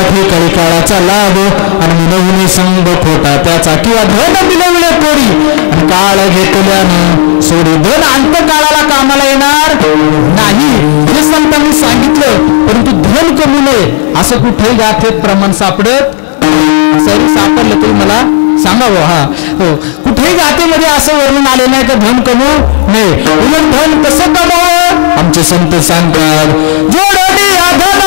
राखी कळी काळाचा लाभ आणि मिळवणे संग खोटा त्याचा किंवा धन मिळवले कोरी आणि काळ घेतल्यानं सोडी धन अंतकाळाला कामाला येणार नाही हे संतांनी सांगितलं. परंतु धन कमू नये असं कुठेही गाथेत प्रमाण सापडत सरी सापडलं तरी मला सांगावं. हा हो कुठेही गाथेमध्ये असं वर्णन आले नाही का धन कमवू नये. उलट धन कसं कमवावं आमचे संत सांगतात. जोडणी धन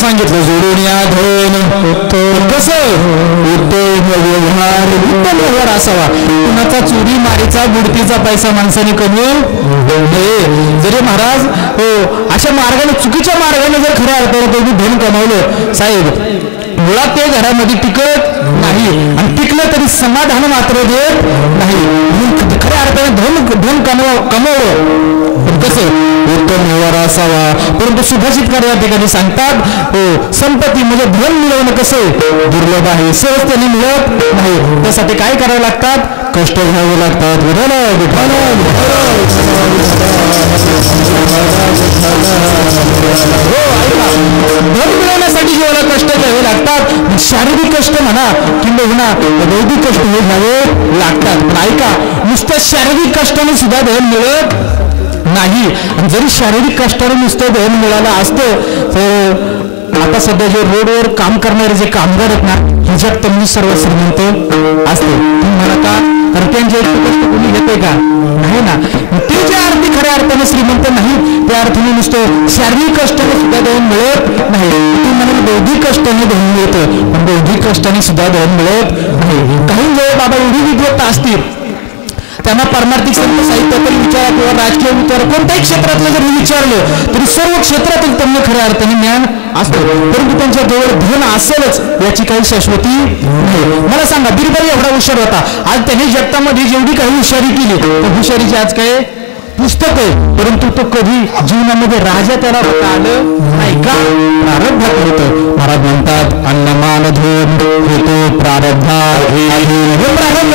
सांगितलं. जोडून या धन कसं व्यवहार उत्तम व्यवहार असावा. कुणाचा चोरी मारीचा बुडतीचा पैसा माणसाने कमवू नये. जरी महाराज हो अशा मार्गाने चुकीच्या मार्गाने जर खऱ्या अर्थाने तुम्ही धन कमावलं साहेब मुळात ते घरामध्ये टिकत नाही आणि टिकलं तरी समाधान मात्र देत नाही. म्हणून खऱ्या अर्थाने धन कमवावं कसं उत्तम व्यवहार असावा. परंतु सुभाषितकार या ठिकाणी सांगतात हो संपत्ती म्हणजे धन मिळवणं कसं दुर्लभ आहे. सहजतेने मिळत नाही. त्यासाठी काय करावं लागतात कष्ट घ्यावे लागतात. धन मिळवण्यासाठी जेवढा कष्ट घ्यावे लागतात शारीरिक कष्ट म्हणा किंवा बौद्धिक कष्ट हे घ्यावे लागतात. पण ऐका नुसत्या शारीरिक कष्टाने सुद्धा धन मिळत नाही. जरी शारीरिक कष्टाने नुसतं धन मिळालं असतं तर आता सध्या जे रोडवर काम करणारे जे कामगार आहेत ना ह्याच्यात त्यांनी सर्व श्रीमंत असते. तुम्ही म्हणा का कारण त्यांचे कष्ट कोणी घेते का नाही ना. ते ज्या अर्थी खऱ्या अर्थाने श्रीमंत नाही त्या अर्थाने नुसतं शारीरिक कष्टाने सुद्धा धन मिळत नाही. तुम्ही म्हणाल बौद्धिक कष्टाने धन मिळतं पण बौद्धिक कष्टाने सुद्धा धन मिळत नाही. काही वेळ बाबा एवढी विद्वत्ता असतील त्यांना पारमार्थिक संत साहित्यातील विचार किंवा राजकीय विचार कोणत्याही क्षेत्रातलं जर विचारलं तरी सर्व क्षेत्रातील त्यांना खऱ्या अर्थाने ज्ञान असतं. परंतु त्यांच्या जवळ धन असेलच याची काही शाश्वती नाही. मला सांगा बिरबल एवढा हुशार होता. आज त्याने जगतामध्ये जेवढी काही हुशारी केली तर हुशारीची आज काय पुस्तक आहे. परंतु तो कधी जीवनामध्ये राजा त्याला होता आलं नाही का प्रारब्धात होतं. महाराज म्हणतात अन्नमान धन हे तो प्रारब्धा हे प्रारब्ध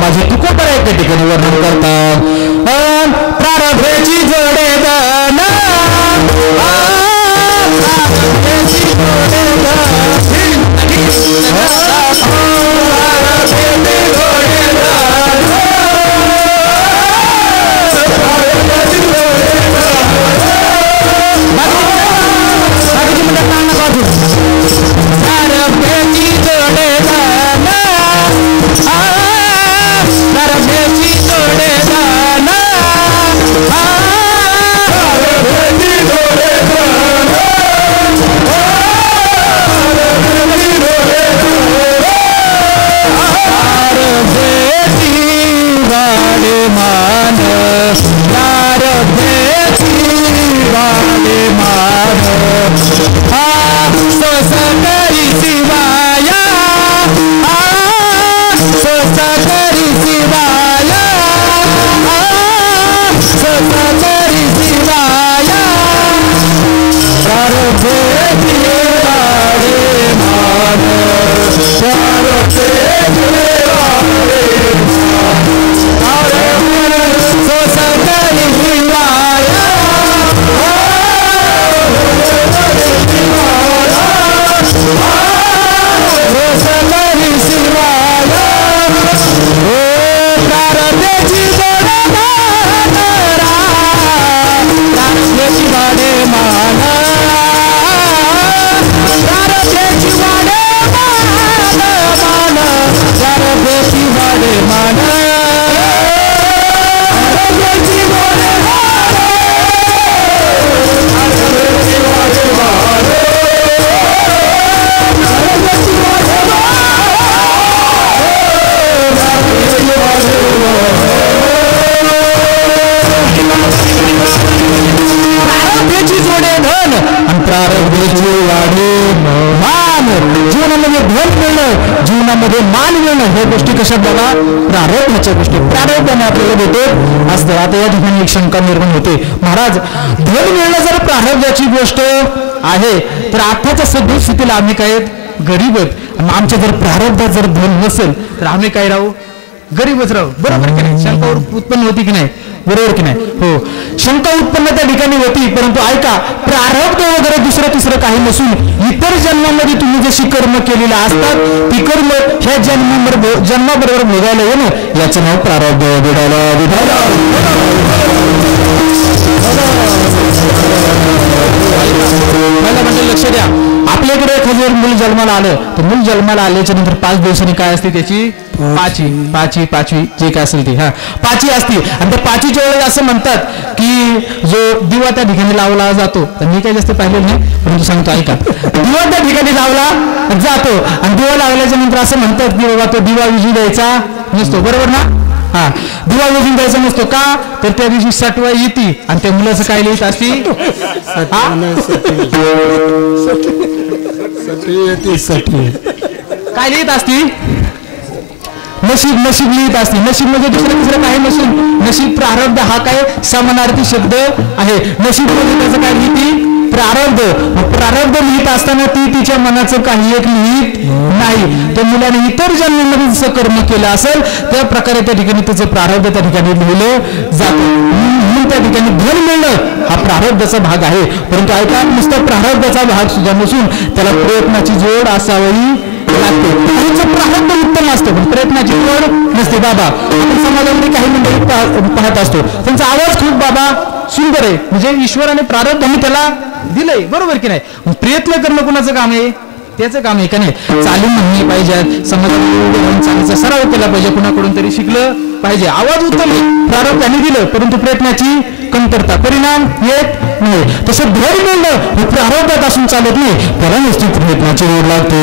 माझे तुकोबर एका ठिकाणी वर्णन करतात प्रारब्धाची जोडे दान जीवनामध्ये मान मिळणं हे गोष्टी कशा बघा प्रारब्धाच्या गोष्टी प्रारब्धाने आपल्याला भेटत असतं. आता या ठिकाणी एक शंका निर्माण होते महाराज धन मिळणं जर प्रारब्धाची गोष्ट आहे तर आताच्या सध्या स्थितीला आम्ही काय गरीब आहेत आणि आमच्या जर प्रारब्धात जर धन नसेल तर आम्ही काय राहू गरीबच राहू बरोबर की नाही. शंका उत्पन्न होती की नाही बरोबर की नाही हो शंका उत्पन्न त्या ठिकाणी होती. परंतु ऐका प्रारब्ध वगैरे दुसरं तिसरं काही नसून इतर जन्मामध्ये तुम्ही जशी कर्म केलेली असतात ती कर्म ह्या जन्माबरोबर भोगायला येणं याचं नाव प्रारब्ध. पहिला म्हणजे लक्ष द्या आपल्याकडे एखादं मूल जन्माला आलं तर मूल जन्माला आल्याच्या नंतर 5 दिवसांनी काय असते त्याची पाचवी जे काय असेल ते पाची असते. आणि त्या पाचीच्या वेळेस असं म्हणतात की जो दिवा त्या ठिकाणी लावला जातो तर मी काही जास्त पाहिलेलं नाही परंतु सांगतो ऐका दिवा त्या ठिकाणी लावला जातो आणि दिवा लावल्याच्या नंतर असं म्हणतात की बाबा तो दिवा विजू द्यायचा नसतो बरोबर ना. दिवा विजून द्यायचा नसतो का तर त्या दिवशी सटवा येते आणि त्या मुलाचं काय लिहित असती काय लिहित असती नशीब लिहित असते. नशीब म्हणजे दुसरं तिसरं काही नशीब प्रारब्ध हा काय समानार्थी शब्द आहे. नशीब म्हणजे त्याचं काय लिहिती प्रारब्ध लिहित असताना ती तिच्या मनाचं काही एक लिहित नाही. त्या मुलाने इतर जन्मामध्ये जसं कर्म केलं असेल त्या प्रकारे त्या ठिकाणी त्याचं प्रारब्ध त्या ठिकाणी लिहिलं जातं. म्हणून त्या ठिकाणी धन मिळणं हा प्रारब्धाचा भाग आहे. परंतु ऐका नुसता प्रारब्धाचा भाग सुद्धा नसून त्याला प्रयत्नाची जोड असावी लागते. प्रारब्ध उत्तम असतं पण प्रयत्नाची जोड नसते. बाबा आपण समाजामध्ये काही मंडळी पाहत असतो त्यांचा आवाज खूप बाबा सुंदर आहे म्हणजे ईश्वराने प्रारब्धाने त्याला दिलंय बरोबर की नाही. प्रयत्न करणं कोणाचं काम आहे त्याचं काम आहे का नाही. चालून म्हणणे पाहिजे समाजात सराव केला पाहिजे कुणाकडून तरी शिकलं पाहिजे. आवाज उत्तम आहे प्रारब्धाने दिलं परंतु प्रयत्नाची कमतरता परिणाम येत नाही. तसं धड मिळणं हे प्रारब्धात असून चालत नाही त्याला निश्चित प्रयत्नाची ओढ लागते.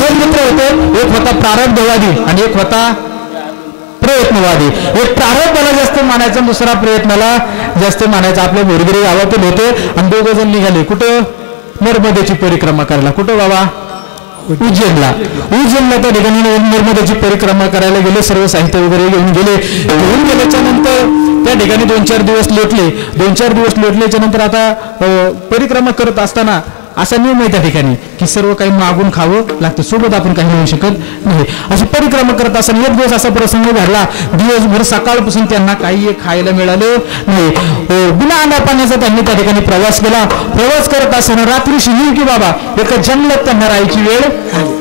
दोन मित्र होते एक होता प्रारब्धवादी आणि एक होता प्रयत्नवादी. एक प्रारब्धाला जास्त मानायचा दुसरा प्रयत्नाला जास्त मानायचा. आपल्या बोरगिरी गावातील होते आणि 2 जण निघाले कुठं नर्मदेची परिक्रमा करायला. कुठं बाबा उज्जैनला त्या ठिकाणी नर्मदेची परिक्रमा करायला गेले. सर्व साहित्य वगैरे घेऊन गेल्याच्या नंतर त्या ठिकाणी 2-4 दिवस लोटले. 2-4 दिवस लोटल्याच्या नंतर आता परिक्रमा करत असताना असा नियम आहे त्या ठिकाणी की सर्व काही मागून खावं लागतं, सोबत आपण काही मिळू शकत नाही. अशी परिक्रमा करत असताना एक दिवस असा प्रसंग घडला, दिवसभर सकाळपासून त्यांना काही खायला मिळालं नाही. बिना अन्ना पाण्याचा त्यांनी त्या ठिकाणी प्रवास केला. प्रवास करत असताना रात्रीशी की बाबा एका जंगलात त्यांना राहायची वेळ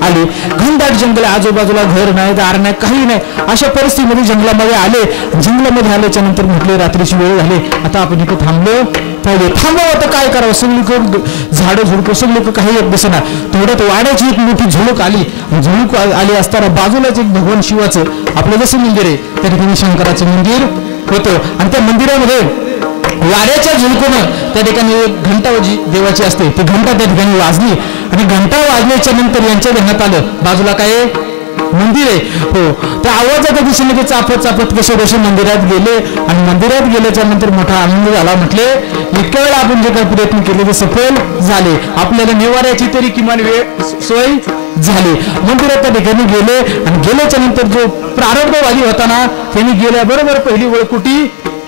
आली. घनदाट जंगल, आजूबाजूला घर नाही, दार नाही, काही नाही. अशा परिस्थितीमध्ये जंगलामध्ये आले. जंगलामध्ये आल्याच्या नंतर म्हटले रात्रीची वेळ झाली, आता आपण इथे थांबलो पाहिजे. थांबावं आता काय करावं, सगळीकडे झाडं झुडकं सगळं काही एक दिसेना. थोड्यात वाड्याची एक मोठी झुळूक आली. झुळूक आली असताना बाजूलाच एक भगवान शिवाचं आपलं जसं मंदिर आहे त्या ठिकाणी शंकराचं मंदिर होतं. आणि त्या मंदिरामध्ये वाड्याच्या झुळकून त्या ठिकाणी एक घंटा देवाची असते, ती घंटा त्या ठिकाणी वाजली. आणि घंटा वाजल्याच्या नंतर यांच्या ध्यानात आलं बाजूला काय मंदिर आहे. हो, त्या आवाजाच्या दिशेने ते चापत चापत कसे कसे मंदिरात गेले. आणि मंदिरात गेल्याच्या नंतर मोठा आनंद झाला. म्हटले इतक्या वेळा आपण जे काही प्रयत्न केले ते सफल झाले, आपल्याला निवाऱ्याची तरी किमान वेळ सोय झाली. मंदिरात त्या ठिकाणी गेले. आणि गेल्याच्या नंतर जो प्रारंभवादी होता ना, त्यांनी गेल्याबरोबर पहिली वळकुटी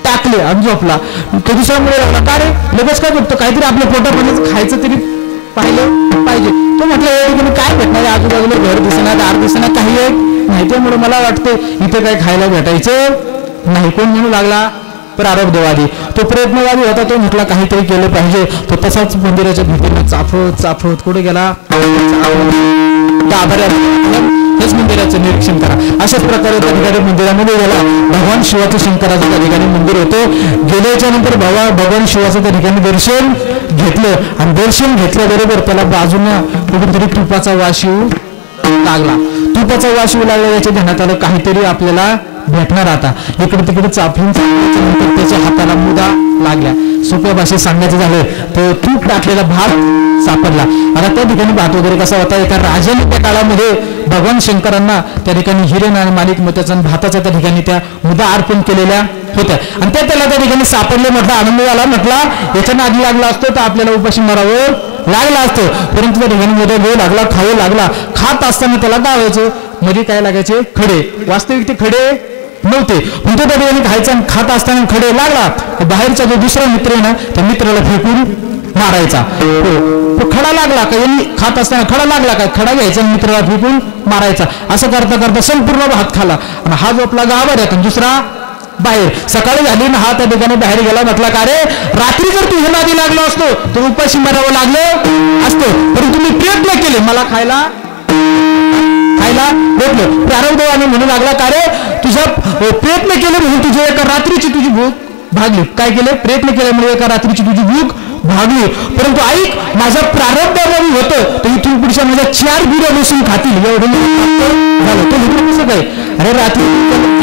टाकले आणि झोपला. तो दुसरा मुळे लागला, का रे लगेच काय झोपतो, काहीतरी आपल्या पोटापाण्याचं खायचं तरी पाहिलं पाहिजे. तो म्हटलं काय भेटणार, आजूबाजूला घर दिसणार, दार दिसणार, काही नाही. त्यामुळे मला वाटतं इथे काय खायला भेटायचं नाही. कोण म्हणू लागला, प्रारब्धवादी. तो प्रयत्नवादी होता, तो म्हटला काहीतरी केलं पाहिजे. तो तसाच मंदिराच्या भीतीने चाफत चाफत कुठे गेला, हेच मंदिराचं निरीक्षण करा. अशाच प्रकारे त्या ठिकाणी मंदिरामध्ये गेला. भगवान शिवाचं शंकराचं त्या ठिकाणी मंदिर होतं. गेल्याच्या नंतर भगवान शिवाचं त्या ठिकाणी दर्शन घेतलं. आणि दर्शन घेतल्याबरोबर त्याला बाजूनं कुठेतरी तुपाचा वास येऊ लागला. तुपाचा वास येऊ लागला, याच्या ध्यानात आलं काहीतरी आपल्याला भेटणार. आता इकडे तिकडे चापलून नंतर त्याच्या हाताला मुदा लागल्या. सोप्या भाषेत सांगायचं झालं तर तूप टाकलेला भात सापडला. आता त्या ठिकाणी भात वगैरे कसा होता, एका राजाने त्या काळामध्ये भगवान शंकरांना त्या ठिकाणी हिरण आणि माणिक मोत्याचा भाताचा त्या ठिकाणी त्या मुदा अर्पण केलेल्या होत्या. आणि त्याला त्या ठिकाणी सापडले. म्हटलं आनंद झाला. म्हटला याच्यानं आधी लागला असतो तर आपल्याला उपाशी मारावं लागलं असतं. परंतु त्या ठिकाणी मुदा घेऊ लागला, खाऊ लागला. खात असताना त्याला गावायचं मध्ये काय लागायचे, खडे. वास्तविक ते खडे नव्हते, पण तो त्या ठिकाणी खायचा. खात असताना खडे लागला. बाहेरचा जो दुसरा मित्र आहे ना, त्या मित्राला फेकून मारायचा. तो खडा लागला का, यांनी खात असताना खडा लागला का, खडा घ्यायचा मित्राला फेकून मारायचा. असं करता करता संपूर्ण भात खाला. आणि हा जो आपला गावात दुसरा बाहेर. सकाळी झाली ना, हा त्या ठिकाणी बाहेर गेला. म्हटला का रे रात्री जर तू हे नादी लागलो असतो तर उपाशी मारावं लागलं असतं, परंतु मी प्रयत्न केले, मला खायला भेटलं. प्रारब्धवादी म्हणू लागला का रे तुझा प्रयत्न केले म्हणून तुझ्या एका रात्रीची तुझी भूक भागली. काय केले, प्रयत्न केल्यामुळे एका रात्रीची तुझी भूक भागली. परंतु ऐक, माझ्या प्रारब्धामध्ये होतं तर इथून पुढच्या माझ्या 4 बिड्या बसून खातील एवढं झालं. तो मित्र कसं काय, अरे रात्री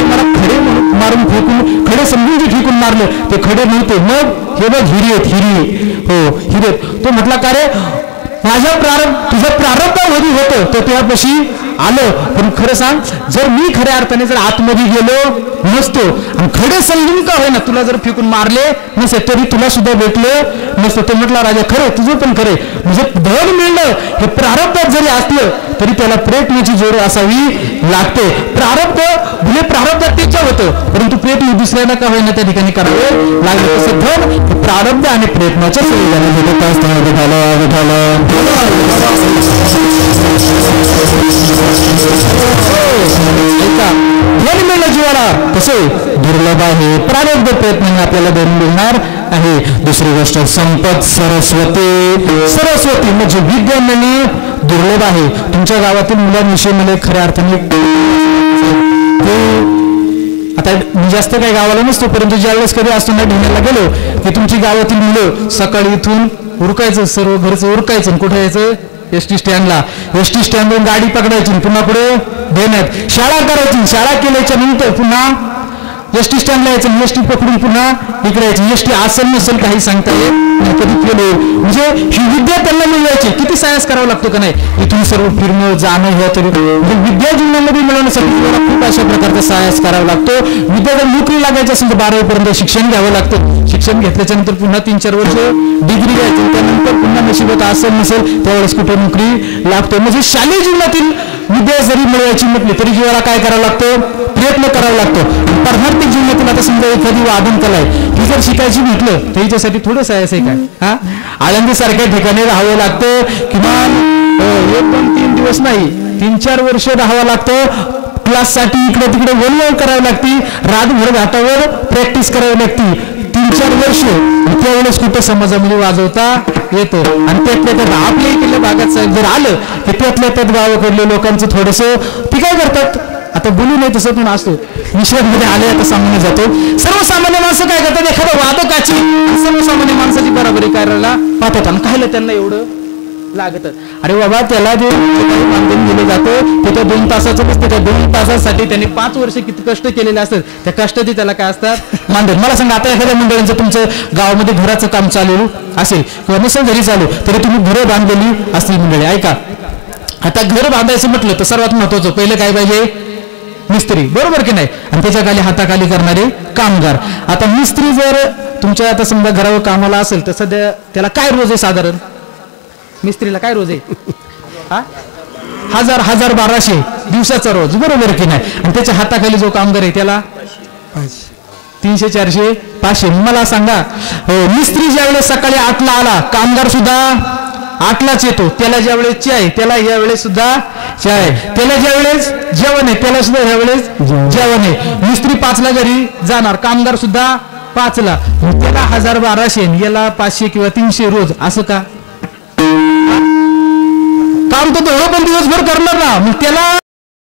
मला खडे मारून फेकून, खडे समजून जे फेकून मारलं ते खडे नव्हते, मग हे बघ हिरे. हो हिरे. तो म्हटला का रे माझ्या तुझं प्रारब्धामध्ये होतं तर त्यापाशी आलं, पण खरं सांग जर मी खऱ्या अर्थाने जर आतमध्ये गेलो नसतो आणि खडे समजून का होईना तुला जर फेकून मारले नसे तरी तुला सुद्धा भेटलं नसतं. तो म्हटला राजा खरे, तुझं पण खरे. म्हणजे धन मिळणं हे प्रारब्धात जरी असलं तरी त्याला प्रयत्नाची जोड असावी लागते. प्रारब्ध भले प्रारब्धात त्याच्या होतं, परंतु प्रयत्न दुसऱ्याला का होईना त्या ठिकाणी करावे लागले. तसं धन प्रारब्ध आणि प्रयत्नाच्या धन मिळणं जीवाला कसे दुर्लभ आहे, प्रारब्ध प्रयत्नाने आपल्याला धन मिळणार आहे. दुसरी गोष्ट संपत सरस्वती म्हणजे विद्या मिळणे दुर्लभ आहे. तुमच्या गावातील मुलांविषयी मला खऱ्या अर्थाने आता मी जास्त काही गावाला नसतो, परंतु ज्यावेळेस कधी असतो ना ढेण्याला गेलो की तुमची गावातील मुलं सकाळी इथून उरकायचं, सर्व घरचं उरकायचं, कुठे यायचं एसटी स्टँडला. एसटी स्टँडवरून गाडी पकडायची, पुन्हा पुढे ढेण्यात शाळा करायची. शाळा केल्याच्या नंतर पुन्हा एसटी स्टँडला यायचं, एसटी पकडून पुन्हा इकडे यायची. एसटी असेल नसेल काही सांगता येत नाही, कधी केलं. म्हणजे ही विद्या त्यांना मिळवायची. किती साहस करावं लागतो का नाही, इथून सर्व फिरणं जाणं हे तरी म्हणजे विद्या जीवनामध्ये मिळवण्यासाठी खूप अशा प्रकारचा साहस करावा लागतो. विद्या जर नोकरी लागायची असेल तर 12वी पर्यंत शिक्षण घ्यावं लागतं. शिक्षण घेतल्याच्या नंतर पुन्हा 3-4 वर्ष डिग्री घ्यायची, त्यानंतर पुन्हा नशिबात असेल नसेल त्यावेळेस कुठे नोकरी लागतो. म्हणजे शालेय जीवनातील विद्या जरी मिळवायची म्हटली तरी जीवाला काय करावं लागतं, प्रयत्न करावा लागतो. पारमार्थिक जीवनातील आता समजा एखादी वादन कला आहे ही जर शिकायची म्हटलं तर हिच्यासाठी थोडंसं आहे काय हा आळंदी सारख्या ठिकाणी राहावं लागतं. किमान 1-2-3 दिवस नाही 3-4 वर्ष राहावं लागतं. क्लाससाठी इकडे तिकडे वळवळ करावी लागती. रातभर घाटावर प्रॅक्टिस करावी लागती. 3-4 वर्ष त्यावेळेस कुठं समाजामध्ये वाजवता येतो. आणि त्यातल्या त्यात आपल्या इकडल्या भागात साहेब जर आलं की त्यातल्या त्यात गावाकडल्या लोकांचं थोडंसं ती काय करतात आता बोलू नाही तसं पण असतो विषयामध्ये आले आता सामान्य जातो. सर्वसामान्य माणसं काय करतात एखाद्या वादकाची सर्वसामान्य माणसाची बराबरी करायला पाहतात. आणि कायला त्यांना एवढं लागत अरे बाबा त्याला जे काही मानधन दिलं जातं ते त्या 2 तासाचं नसतं. त्या 2 तासासाठी त्यांनी 5 वर्ष किती कष्ट केलेले असतात. त्या कष्टाचे त्याला काय असतात मानधन. मला सांगा आता एखाद्या मंडळींचं तुमचं गावामध्ये घराचं काम चालू असेल किंवा नसेल घरी चालू तरी तुम्ही घरं बांधलेली असतील मंडळी. ऐका आता घर बांधायचं म्हटलं तर सर्वात महत्वाचं पहिलं काय पाहिजे मिस्त्री बरोबर की नाही. आणि त्याच्या खाली हाताखाली करणारे कामगार. आता मिस्त्री जर तुमच्या आता समजा घरावर कामाला असेल तर सध्या त्याला काय रोज आहे साधारण मिस्त्रीला काय रोज आहे 1000-1200 दिवसाचा रोज बरोबर की नाही. आणि त्याच्या हाताखाली जो कामगार आहे त्याला 300-400-500. मला सांगा मिस्त्री ज्यावेळेस सकाळी 8ला आला कामगार सुद्धा 8लाच येतो. त्याला ज्या वेळेस चाय त्याला यावेळेस सुद्धा चाय. त्याला ज्या वेळेस जेवण आहे त्याला सुद्धा यावेळेस जेवण आहे. मिस्त्री 5ला घरी जाणार कामगार सुद्धा 5ला. त्याला 1000-1200 याला 500 किंवा 300 रोज असं का काम तो तेवढं पण दिवसभर करणार ना. मग त्याला